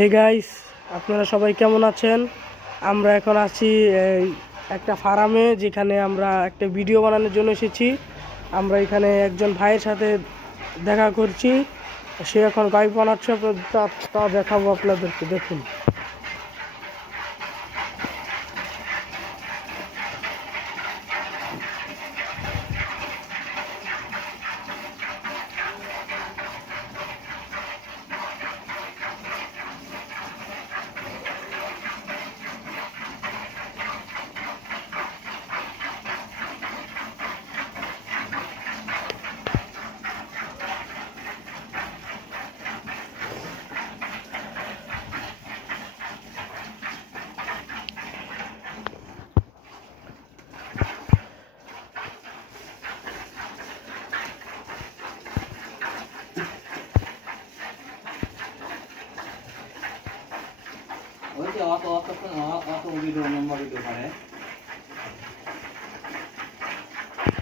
Hey guys, আপনারা সবাই কেমন আছেন? আমরা এখন আছি একটা ফার্মে, যেখানে আমরা একটা ভিডিও বানানোর জন্য এসেছি। আমরা এখানে একজন ভাইয়ের সাথে দেখা করছি। সে এখন গাইড বানাচ্ছে, তা দেখাবো আপনাদেরকে, দেখুন। ওই যে অত ভিডিও নম্বর ভিডিও করে